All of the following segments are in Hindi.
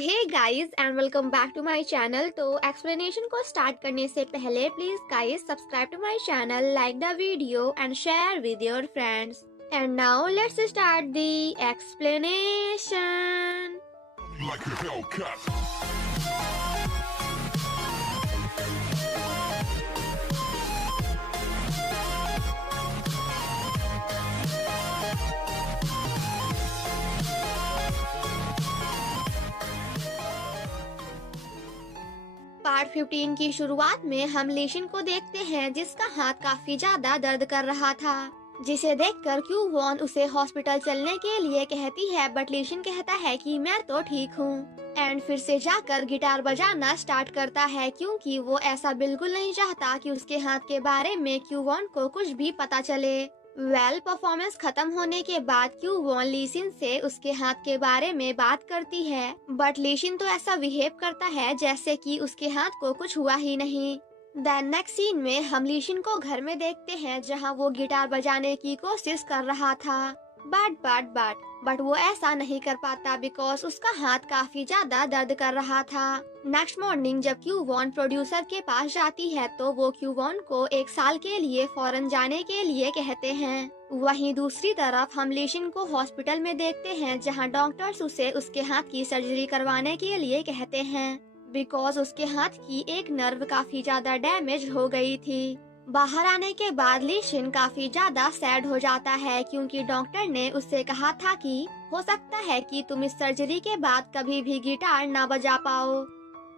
Hey guys and welcome back to my channel. तो एक्सप्लेनेशन को स्टार्ट करने से पहले please guys subscribe to my channel, like the video and share with your friends. And now let's start the explanation. Like a Hellcat. Part 15 की शुरुआत में हम लीशिन को देखते हैं जिसका हाथ काफी ज्यादा दर्द कर रहा था, जिसे देखकर क्यू वॉन उसे हॉस्पिटल चलने के लिए कहती है, बट लीशिन कहता है कि मैं तो ठीक हूँ। एंड फिर से जाकर गिटार बजाना स्टार्ट करता है क्योंकि वो ऐसा बिल्कुल नहीं चाहता कि उसके हाथ के बारे में क्यू वॉन को कुछ भी पता चले। परफॉर्मेंस खत्म होने के बाद क्यू वॉन लीशिन से उसके हाथ के बारे में बात करती है, बट लीशिन तो ऐसा बिहेव करता है जैसे कि उसके हाथ को कुछ हुआ ही नहीं। देन नेक्स्ट सीन में हम लीशिन को घर में देखते हैं जहां वो गिटार बजाने की कोशिश कर रहा था, बट वो ऐसा नहीं कर पाता बिकॉज उसका हाथ काफी ज्यादा दर्द कर रहा था। नेक्स्ट मॉर्निंग जब क्यू वॉन प्रोड्यूसर के पास जाती है तो वो क्यू वॉन को 1 साल के लिए फॉरेन जाने के लिए कहते हैं। वहीं दूसरी तरफ हम लीशिन को हॉस्पिटल में देखते हैं जहां डॉक्टर्स उसे उसके हाथ की सर्जरी करवाने के लिए कहते हैं बिकॉज उसके हाथ की एक नर्व काफी ज्यादा डैमेज हो गई थी। बाहर आने के बाद लीशिन काफी ज्यादा सैड हो जाता है क्योंकि डॉक्टर ने उससे कहा था कि हो सकता है कि तुम इस सर्जरी के बाद कभी भी गिटार ना बजा पाओ,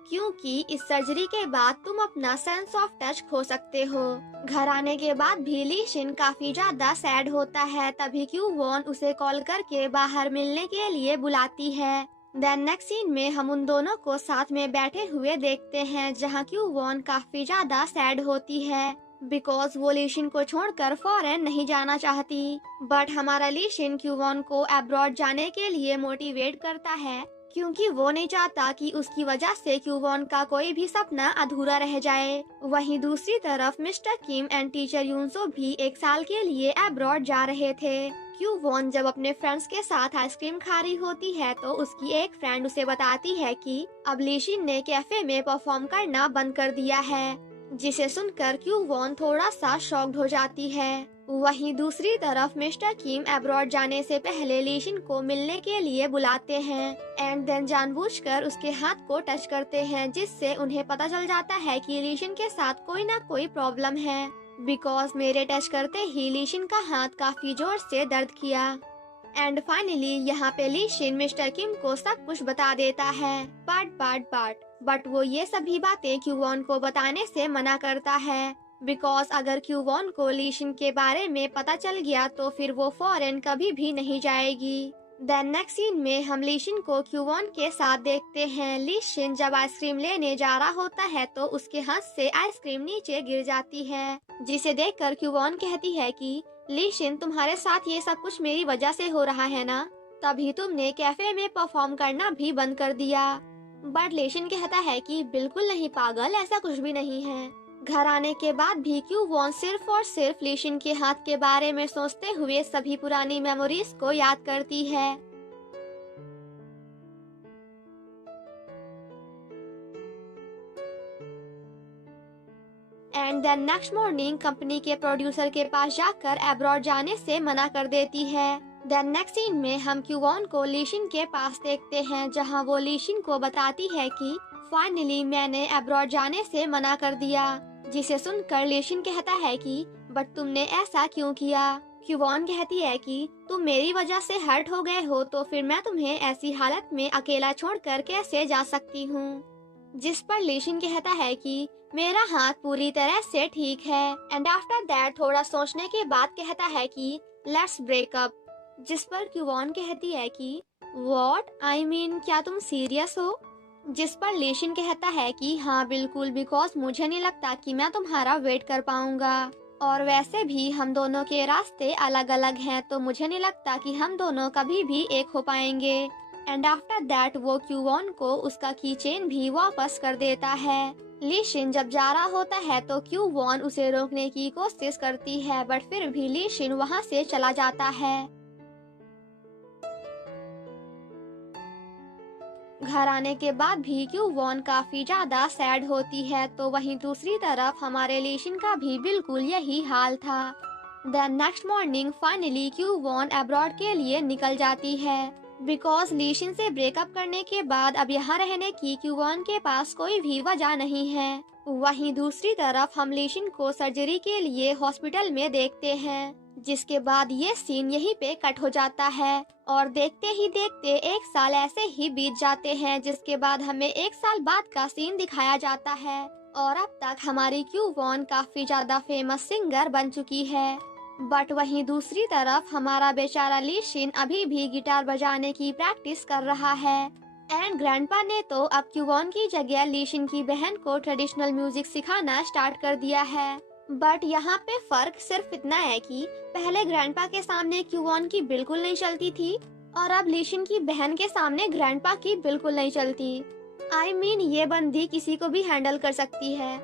क्योंकि इस सर्जरी के बाद तुम अपना सेंस ऑफ टच खो सकते हो। घर आने के बाद भी लीशिन काफी ज्यादा सैड होता है, तभी क्यू वॉन उसे कॉल करके बाहर मिलने के लिए बुलाती है। देन नेक्स्ट सीन में हम उन दोनों को साथ में बैठे हुए देखते हैं जहां क्यू वॉन काफी ज्यादा सैड होती है बिकॉज वो लीशिन को छोड़कर फॉरेन नहीं जाना चाहती। बट हमारा लीशिन क्यू वॉन को अब्रॉड जाने के लिए मोटिवेट करता है क्योंकि वो नहीं चाहता कि उसकी वजह से क्यू वॉन का कोई भी सपना अधूरा रह जाए। वहीं दूसरी तरफ मिस्टर किम एंड टीचर यूनसो भी 1 साल के लिए अब्रॉड जा रहे थे। क्यू वॉन जब अपने फ्रेंड्स के साथ आइसक्रीम खा रही होती है तो उसकी एक फ्रेंड उसे बताती है कि अब लीशिन ने कैफे में परफॉर्म करना बंद कर दिया है, जिसे सुनकर क्यू वॉन थोड़ा सा शॉक्ड हो जाती है। वहीं दूसरी तरफ मिस्टर किम अब्रॉड जाने से पहले लीशिन को मिलने के लिए बुलाते हैं एंड देन जानबूझकर उसके हाथ को टच करते हैं, जिससे उन्हें पता चल जाता है कि लीशिन के साथ कोई ना कोई प्रॉब्लम है बिकॉज मेरे टच करते ही लीशिन का हाथ काफी जोर से दर्द किया। एंड फाइनली यहाँ पे लीशिन मिस्टर किम को सब कुछ बता देता है, बट वो ये सभी बातें क्यू वॉन को बताने से मना करता है बिकॉज अगर क्यू वॉन को लीशिन के बारे में पता चल गया तो फिर वो फॉरेन कभी भी नहीं जाएगी। देन नेक्स्ट सीन में हम लीशिन को क्यू वॉन के साथ देखते हैं। लीशिन जब आइसक्रीम लेने जा रहा होता है तो उसके हाथ से आइसक्रीम नीचे गिर जाती है, जिसे देखकर क्यू वॉन कहती है कि लीशिन तुम्हारे साथ ये सब कुछ मेरी वजह से हो रहा है ना, तभी तुमने कैफे में परफॉर्म करना भी बंद कर दिया। बट लीशिन कहता है कि बिल्कुल नहीं पागल, ऐसा कुछ भी नहीं है। घर आने के बाद भी क्यू वॉन सिर्फ और सिर्फ लीशिन के हाथ के बारे में सोचते हुए सभी पुरानी मेमोरीज को याद करती है। And then next morning company के प्रोड्यूसर के पास जाकर अब्रॉड जाने से मना कर देती है। देन नेक्स्ट सीन में हम क्यू वॉन को लीशिन के पास देखते हैं जहां वो लीशिन को बताती है कि फाइनली मैंने अब्रॉड जाने से मना कर दिया, जिसे सुनकर लीशिन कहता है कि बट तुमने ऐसा क्यों किया। क्यू वॉन कहती है कि तुम मेरी वजह से हर्ट हो गए हो तो फिर मैं तुम्हें ऐसी हालत में अकेला छोड़कर कैसे जा सकती हूँ, जिस पर लीशिन कहता है कि मेरा हाथ पूरी तरह से ठीक है। एंड आफ्टर दैट थोड़ा सोचने के बाद कहता है कि लेट्स ब्रेक अप, जिस पर क्यू वॉन कहती है कि व्हाट आई मीन, क्या तुम सीरियस हो। जिस पर लीशिन कहता है कि हाँ बिल्कुल, बिकॉज मुझे नहीं लगता कि मैं तुम्हारा वेट कर पाऊंगा और वैसे भी हम दोनों के रास्ते अलग अलग हैं तो मुझे नहीं लगता कि हम दोनों कभी भी एक हो पाएंगे। एंड आफ्टर दैट वो क्यू वॉन को उसका की चेन भी वापस कर देता है। लीशिन जब जा रहा होता है तो क्यू वॉन उसे रोकने की कोशिश करती है, बट फिर भी लीशिन वहाँ से चला जाता है। घर आने के बाद भी क्यू वॉन काफी ज्यादा सैड होती है, तो वहीं दूसरी तरफ हमारे लीशिन का भी बिल्कुल यही हाल था। Then next morning finally Kyu Won abroad के लिए निकल जाती है, बिकॉज लीशिन से ब्रेकअप करने के बाद अब यहाँ रहने की क्यू वॉन के पास कोई भी वजह नहीं है। वहीं दूसरी तरफ हम लीशिन को सर्जरी के लिए हॉस्पिटल में देखते हैं, जिसके बाद ये सीन यहीं पे कट हो जाता है और देखते ही देखते 1 साल ऐसे ही बीत जाते हैं, जिसके बाद हमें 1 साल बाद का सीन दिखाया जाता है और अब तक हमारी क्यू वॉन काफी ज्यादा फेमस सिंगर बन चुकी है। बट वहीं दूसरी तरफ हमारा बेचारा लीशिन अभी भी गिटार बजाने की प्रैक्टिस कर रहा है एंड ग्रैंडपा ने तो अब क्यू वॉन की जगह लीशिन की बहन को ट्रेडिशनल म्यूजिक सिखाना स्टार्ट कर दिया है। बट यहाँ पे फर्क सिर्फ इतना है कि पहले ग्रैंडपा के सामने क्यू वॉन की बिल्कुल नहीं चलती थी और अब लीशिन की बहन के सामने ग्रैंडपा की बिल्कुल नहीं चलती। I mean, ये बंदी किसी को भी हैंडल कर सकती है।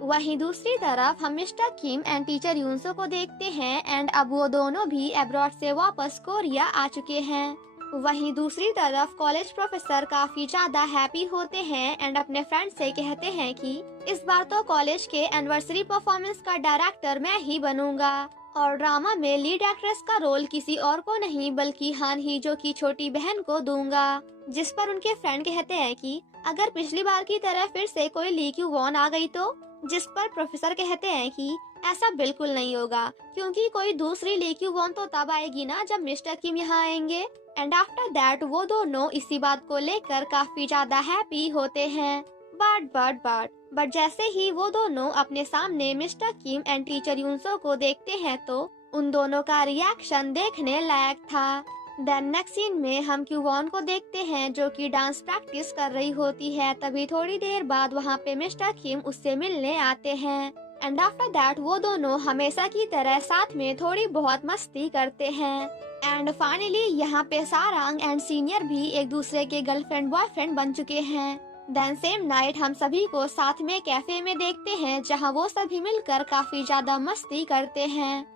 वहीं दूसरी तरफ हम मिस्टर किम एंड टीचर यूनसो को देखते हैं एंड अब वो दोनों भी अब्रॉड से वापस कोरिया आ चुके हैं। वहीं दूसरी तरफ कॉलेज प्रोफेसर काफी ज्यादा हैप्पी होते हैं एंड अपने फ्रेंड से कहते हैं कि इस बार तो कॉलेज के एनिवर्सरी परफॉर्मेंस का डायरेक्टर मैं ही बनूंगा और ड्रामा में लीड एक्ट्रेस का रोल किसी और को नहीं बल्कि हान ही जो की छोटी बहन को दूंगा। जिस पर उनके फ्रेंड कहते हैं कि अगर पिछली बार की तरह फिर से कोई ली क्यू वॉन आ गई तो, जिस पर प्रोफेसर कहते हैं कि ऐसा बिल्कुल नहीं होगा क्योंकि कोई दूसरी ली क्यू वॉन तो तब आएगी ना जब मिस्टर किम यहाँ आएंगे। एंड आफ्टर दैट वो दोनों इसी बात को लेकर काफी ज्यादा हैप्पी होते हैं। बट जैसे ही वो दोनों अपने सामने मिस्टर किम एंड टीचर यूनसो को देखते हैं तो उन दोनों का रिएक्शन देखने लायक था। देन नेक्स्ट सीन में हम क्यू वॉन को देखते हैं जो कि डांस प्रैक्टिस कर रही होती है। तभी थोड़ी देर बाद वहाँ पे मिस्टर किम उससे मिलने आते हैं एंड आफ्टर दैट वो दोनों हमेशा की तरह साथ में थोड़ी बहुत मस्ती करते हैं। एंड फाइनली यहाँ पे सारांग एंड सीनियर भी एक दूसरे के गर्लफ्रेंड बॉयफ्रेंड बन चुके हैं। देन सेम नाइट हम सभी को साथ में कैफे में देखते हैं जहाँ वो सभी मिलकर काफी ज्यादा मस्ती करते हैं।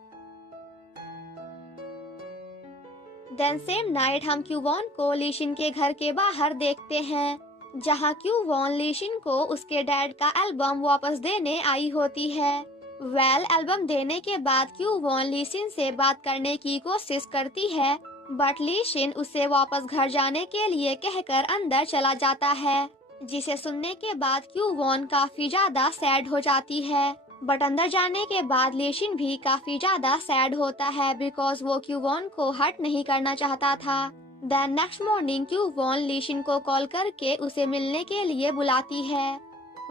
देन सेम नाइट हम क्यू वॉन को लीशिन के घर के बाहर देखते हैं जहाँ क्यू वॉन लीशिन को उसके डैड का एल्बम वापस देने आई होती है। एल्बम देने के बाद क्यू वॉन लीशिन से बात करने की कोशिश करती है बट लीशिन उसे वापस घर जाने के लिए कहकर अंदर चला जाता है, जिसे सुनने के बाद क्यू वॉन काफी ज्यादा सैड हो जाती है। बट अंदर जाने के बाद लीशिन भी काफी ज्यादा सैड होता है बिकॉज वो क्यू वॉन को हर्ट नहीं करना चाहता था। देन नेक्स्ट मॉर्निंग क्यू वॉन लीशिन को कॉल करके उसे मिलने के लिए बुलाती है।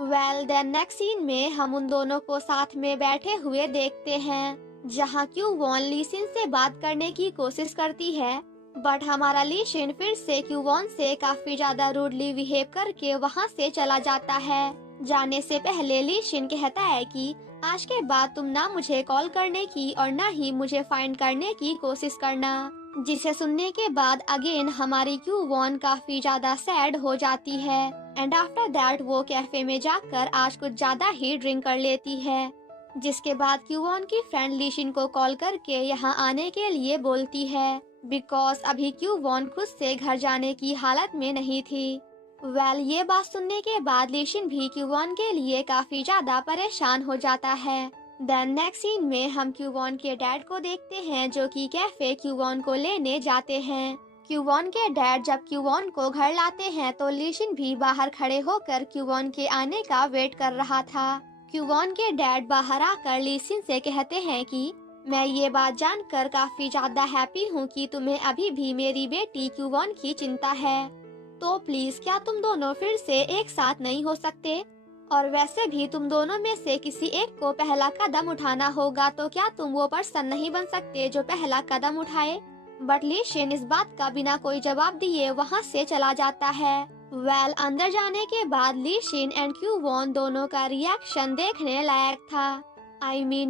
देन नेक्स्ट सीन में हम उन दोनों को साथ में बैठे हुए देखते हैं जहाँ क्यू वॉन लीशिन से बात करने की कोशिश करती है बट हमारा लीशिन फिर से क्यू वॉन से काफी ज्यादा रूडली बिहेव करके वहाँ से चला जाता है। जाने से पहले लीशिन कहता है कि आज के बाद तुम ना मुझे कॉल करने की और ना ही मुझे फाइंड करने की कोशिश करना, जिसे सुनने के बाद अगेन हमारी क्यू वॉन काफी ज्यादा सैड हो जाती है एंड आफ्टर दैट वो कैफे में जाकर आज कुछ ज्यादा ही ड्रिंक कर लेती है, जिसके बाद क्यू वॉन की फ्रेंड लीशिन को कॉल करके यहाँ आने के लिए बोलती है बिकॉज अभी क्यू वॉन खुद से घर जाने की हालत में नहीं थी। ये बात सुनने के बाद लीशिन भी क्यू वॉन के लिए काफी ज्यादा परेशान हो जाता है। देन नेक्स्ट सीन में हम क्यू वॉन के डैड को देखते हैं जो कि कैफे क्यू वॉन को लेने जाते हैं। क्यू वॉन के डैड जब क्यू वॉन को घर लाते हैं तो लीशिन भी बाहर खड़े होकर क्यू वॉन के आने का वेट कर रहा था। क्यू वॉन के डैड बाहर आकर लीशिन से कहते हैं कि मैं ये बात जानकर काफी ज्यादा हैप्पी हूँ कि तुम्हें अभी भी मेरी बेटी क्यू वॉन की चिंता है, तो प्लीज क्या तुम दोनों फिर से एक साथ नहीं हो सकते? और वैसे भी तुम दोनों में से किसी एक को पहला कदम उठाना होगा, तो क्या तुम वो पर्सन नहीं बन सकते जो पहला कदम उठाए? बट लीशिन इस बात का बिना कोई जवाब दिए वहाँ से चला जाता है। अंदर जाने के बाद लीशिन एंड क्यू वॉन दोनों का रिएक्शन देखने लायक था।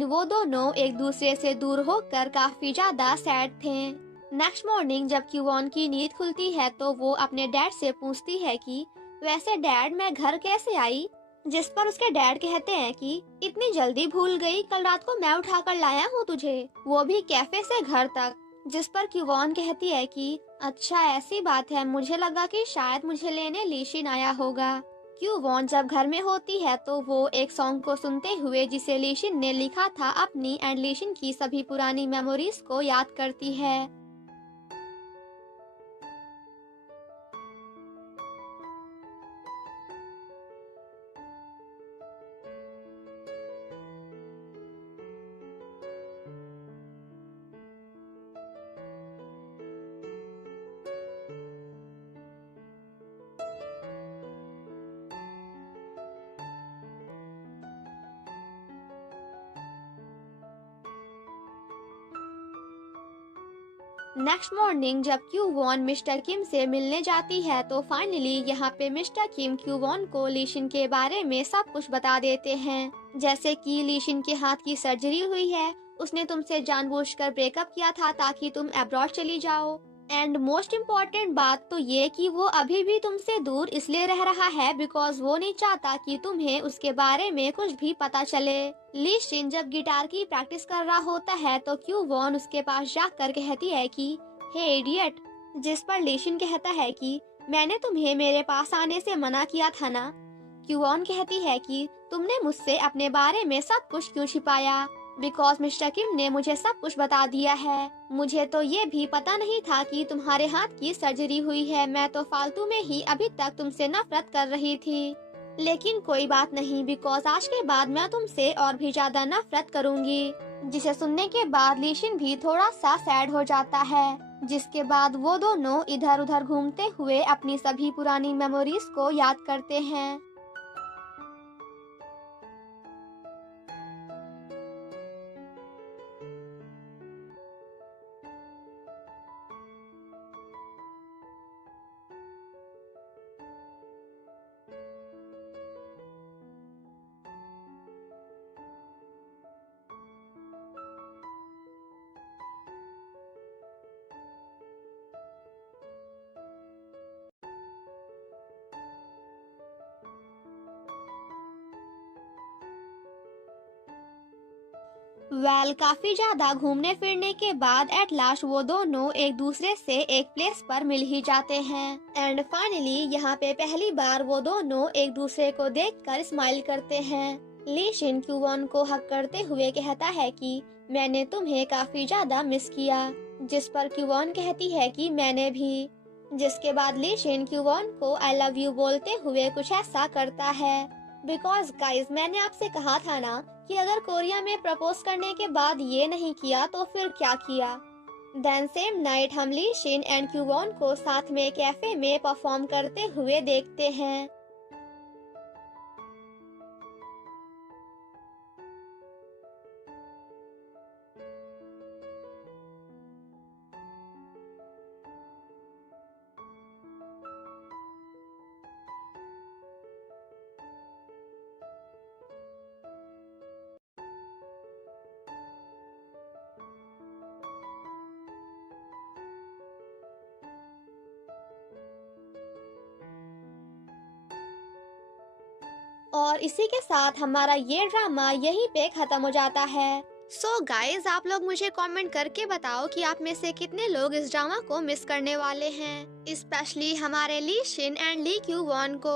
वो दोनों एक दूसरे से दूर होकर काफी ज्यादा सैड थे। नेक्स्ट मॉर्निंग जब क्यू वॉन की नींद खुलती है तो वो अपने डैड से पूछती है कि वैसे डैड मैं घर कैसे आई, जिस पर उसके डैड कहते हैं कि इतनी जल्दी भूल गई, कल रात को मैं उठा कर लाया हूँ तुझे, वो भी कैफे से घर तक, जिस पर क्यूवॉन कहती है कि अच्छा ऐसी बात है, मुझे लगा कि शायद मुझे लेने लीशिन आया होगा। क्यूवॉन जब घर में होती है तो वो एक सॉन्ग को सुनते हुए जिसे लीशिन ने लिखा था अपनी एंड लीशिन की सभी पुरानी मेमोरीज को याद करती है। नेक्स्ट मॉर्निंग जब क्यूवॉन मिस्टर किम से मिलने जाती है तो फाइनली यहाँ पे मिस्टर किम क्यूवॉन को लीशिन के बारे में सब कुछ बता देते हैं, जैसे कि लीशिन के हाथ की सर्जरी हुई है, उसने तुमसे जानबूझकर ब्रेकअप किया था ताकि तुम अब्रॉड चली जाओ, एंड मोस्ट इम्पोर्टेंट बात तो ये कि वो अभी भी तुमसे दूर इसलिए रह रहा है बिकॉज वो नहीं चाहता कि तुम्हें उसके बारे में कुछ भी पता चले। लीशिन जब गिटार की प्रैक्टिस कर रहा होता है तो क्यूवॉन उसके पास जाकर कहती है कि हे इडियट, जिस पर लीशिन कहता है कि मैंने तुम्हें मेरे पास आने से मना किया था ना। क्यूवॉन कहती है कि तुमने मुझसे अपने बारे में सब कुछ क्यों छिपाया, बिकॉज मिस्टर किम ने मुझे सब कुछ बता दिया है। मुझे तो ये भी पता नहीं था कि तुम्हारे हाथ की सर्जरी हुई है, मैं तो फालतू में ही अभी तक तुमसे नफरत कर रही थी। लेकिन कोई बात नहीं, बिकॉज आज के बाद मैं तुमसे और भी ज्यादा नफरत करूंगी। जिसे सुनने के बाद लीशिन भी थोड़ा सा सैड हो जाता है, जिसके बाद वो दोनों इधर उधर घूमते हुए अपनी सभी पुरानी मेमोरीज को याद करते हैं। काफी ज्यादा घूमने फिरने के बाद एट लास्ट वो दोनों एक दूसरे से एक प्लेस पर मिल ही जाते हैं, एंड फाइनली यहाँ पे पहली बार वो दोनों एक दूसरे को देखकर स्माइल करते हैं। लीशिन क्यूवॉन को हक करते हुए कहता है कि मैंने तुम्हें काफी ज्यादा मिस किया, जिस पर क्यूवॉन कहती है कि मैंने भी। जिसके बाद लीशिन क्यूवॉन को आई लव यू बोलते हुए कुछ ऐसा करता है, बिकॉज गाइज मैंने आपसे कहा था ना कि अगर कोरिया में प्रपोज करने के बाद ये नहीं किया तो फिर क्या किया। देन सेम नाइट हम लीशिन एंड क्यूवॉन को साथ में कैफे में परफॉर्म करते हुए देखते हैं। और इसी के साथ हमारा ये ड्रामा यहीं पे खत्म हो जाता है। सो गाइज आप लोग मुझे कमेंट करके बताओ कि आप में से कितने लोग इस ड्रामा को मिस करने वाले हैं, स्पेशली हमारे लीशिन एंड ली क्यूवॉन को।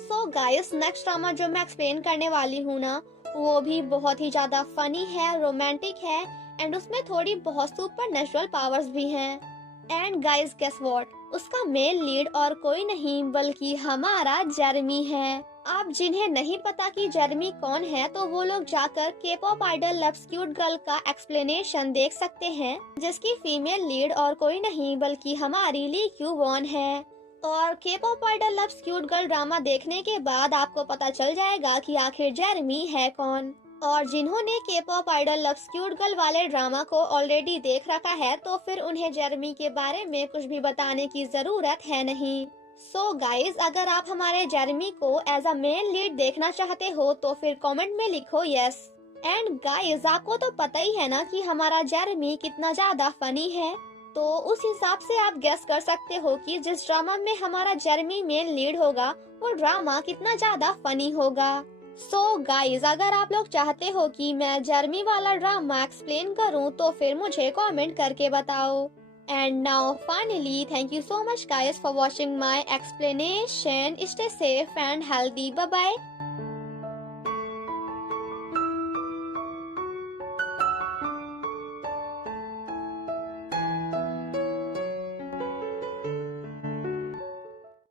सो गाइज नेक्स्ट ड्रामा जो मैं एक्सप्लेन करने वाली हूँ ना, वो भी बहुत ही ज्यादा फनी है, रोमांटिक है, एंड उसमें थोड़ी बहुत सुपर नेचुरल पावर्स भी हैं। एंड गाइज गेस व्हाट, उसका मेन लीड और कोई नहीं बल्कि हमारा जेरेमी है। आप जिन्हें नहीं पता कि जेरेमी कौन है तो वो लोग जाकर K-pop idol loves cute girl का एक्सप्लेनेशन देख सकते हैं, जिसकी फीमेल लीड और कोई नहीं बल्कि हमारी ली क्यूवॉन है। और K-pop idol loves cute girl drama देखने के बाद आपको पता चल जाएगा कि आखिर जेरेमी है कौन। और जिन्होंने K-pop idol loves cute girl वाले ड्रामा को ऑलरेडी देख रखा है तो फिर उन्हें जेरेमी के बारे में कुछ भी बताने की जरूरत है नहीं। सो गाइज अगर आप हमारे जेरेमी को एज अ मेन लीड देखना चाहते हो तो फिर कमेंट में लिखो यस। एंड गाइज आपको तो पता ही है ना कि हमारा जेरेमी कितना ज्यादा फनी है, तो उस हिसाब से आप गेस कर सकते हो कि जिस ड्रामा में हमारा जेरेमी मेन लीड होगा वो ड्रामा कितना ज्यादा फनी होगा। सो गाइज, अगर आप लोग चाहते हो कि मैं जर्मी वाला ड्रामा एक्सप्लेन करूं तो फिर मुझे कमेंट करके बताओ। And now finally, thank you so much guys for watching my explanation. Stay safe and healthy, bye bye.